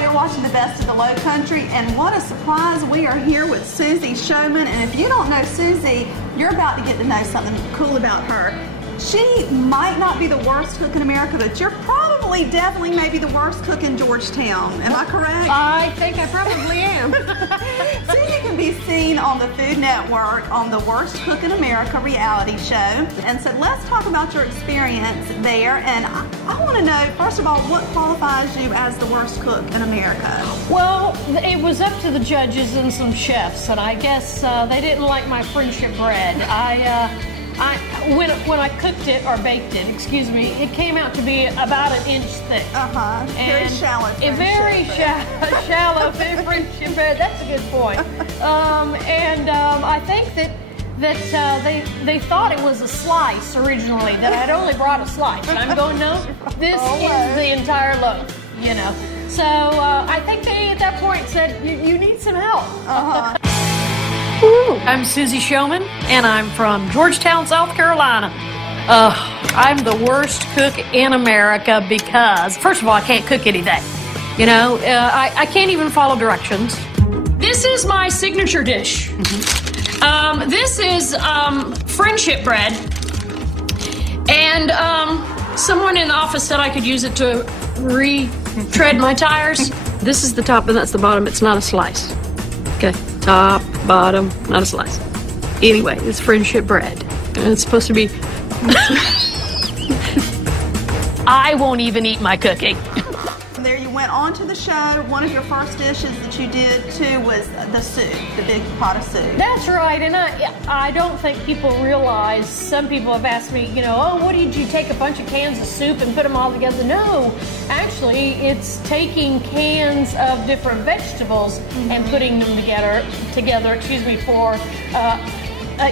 y'all. You're watching the Best of the Low Country, and what a surprise. We are here with Susie Showman, and if you don't know Susie, you're about to get to know something cool about her. She might not be the worst cook in America, but you're probably, definitely, maybe the worst cook in Georgetown. Am I correct? I think I probably am. Susie can be seen on the Food Network on the Worst Cook in America reality show. And so let's talk about your experience there. And I want to know, first of all, what qualifies you as the worst cook in America? Well, it was up to the judges and some chefs, and I guess they didn't like my friendship bread. When I cooked it, or baked it, excuse me, it came out to be about an inch thick. Very shallow friendship. Very shallow friendship bread. That's a good point. I think that they thought it was a slice originally, that I'd only brought a slice. And I'm going, no, this is the entire loaf, you know. So I think they at that point said, you need some help. I'm Susie Showman, and I'm from Georgetown, South Carolina. I'm the worst cook in America because, first of all, I can't cook anything. You know, I can't even follow directions. This is my signature dish. This is friendship bread, and someone in the office said I could use it to retread my tires. This is the top and that's the bottom. It's not a slice. Okay, top, bottom, not a slice. Anyway, it's friendship bread. And it's supposed to be... I won't even eat my cooking. There you went on to the show. One of your first dishes that you did too was the soup, the big pot of soup. That's right, and I don't think people realize, some people have asked me, you know, oh, what did you take a bunch of cans of soup and put them all together? No, actually, it's taking cans of different vegetables and putting them together, for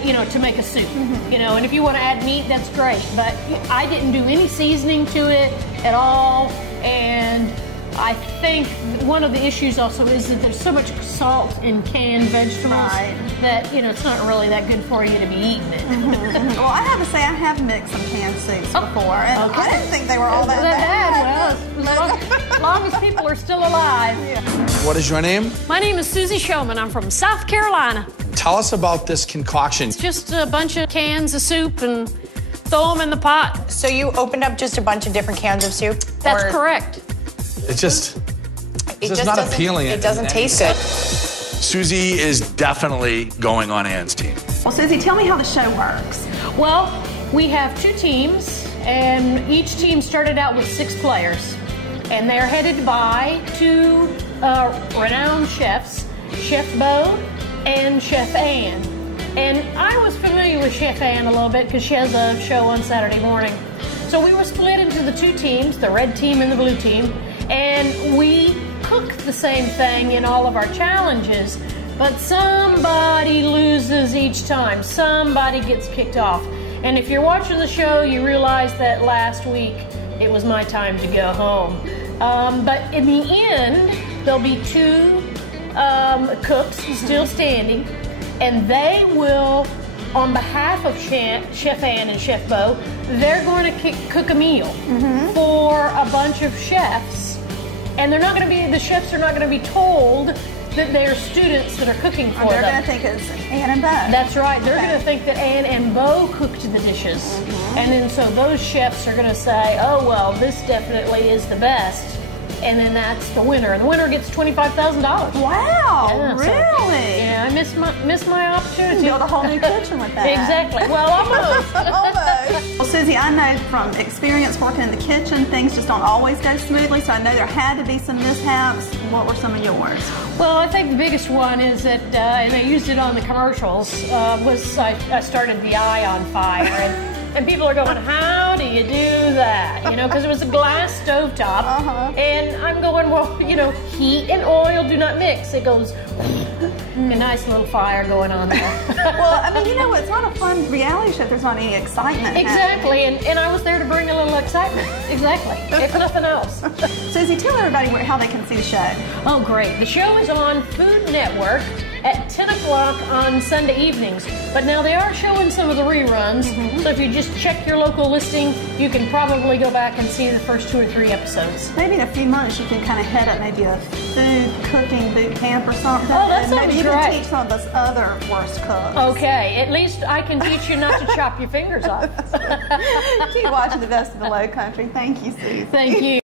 you know, to make a soup. You know, and if you want to add meat, that's great. But I didn't do any seasoning to it at all. And I think one of the issues also is that there's so much salt in canned vegetables that, you know, it's not really that good for you to be eating it. Well, I have to say I have mixed some canned soups before, and I didn't think they were all that bad. Well, as long as people are still alive. What is your name? My name is Susie Showman. I'm from South Carolina. Tell us about this concoction. It's just a bunch of cans of soup and throw them in the pot. So you opened up just a bunch of different cans of soup? That's correct. It's just not appealing. It doesn't taste good. Susie is definitely going on Ann's team. Well, Susie, tell me how the show works. Well, we have 2 teams, and each team started out with 6 players. And they're headed by 2 renowned chefs, Chef Bo and Chef Ann. And I was familiar with Chef Ann a little bit because she has a show on Saturday morning. So we were split into the 2 teams, the red team and the blue team, and we cooked the same thing in all of our challenges, but somebody loses each time. Somebody gets kicked off. And if you're watching the show, you realize that last week it was my time to go home. But in the end, there'll be 2 cooks still standing, and they will, on behalf of Chef Ann and Chef Bo, they're going to cook a meal for a bunch of chefs, and they're not going to be, the chefs are not going to be told that they're students that are cooking for them. They're going to think it's Ann and Bo. That's right. They're going to think that Ann and Bo cooked the dishes, and then so those chefs are going to say, oh well, this definitely is the best. And then that's the winner. And the winner gets $25,000. Wow, yeah, really? So, yeah, I missed my opportunity. Build a whole new kitchen with that. Exactly. Well, almost. Almost. Well, Susie, I know from experience working in the kitchen, things just don't always go smoothly, so I know there had to be some mishaps. What were some of yours? Well, I think the biggest one is that, and I used it on the commercials, was I started the eye on fire. And people are going, how do you do that? You know, because it was a glass stovetop. And I'm going, well, you know, heat and oil do not mix. It goes, a nice little fire going on there. Well, I mean, you know, it's not a fun reality show if there's not any excitement. Exactly, and I was there to bring a little excitement. Exactly, if nothing else. Susie, tell everybody how they can see the show. Oh, great. The show is on Food Network at 10 o'clock on Sunday evenings. But now they are showing some of the reruns, so if you just check your local listing, you can probably go back and see the first 2 or 3 episodes. Maybe in a few months you can kind of head up maybe a food cooking boot camp or something. Oh, that and sounds maybe even great. teach some of us other worst cooks. Okay, at least I can teach you not to chop your fingers off. Keep watching the best of the Low Country. Thank you, Susie. Thank you.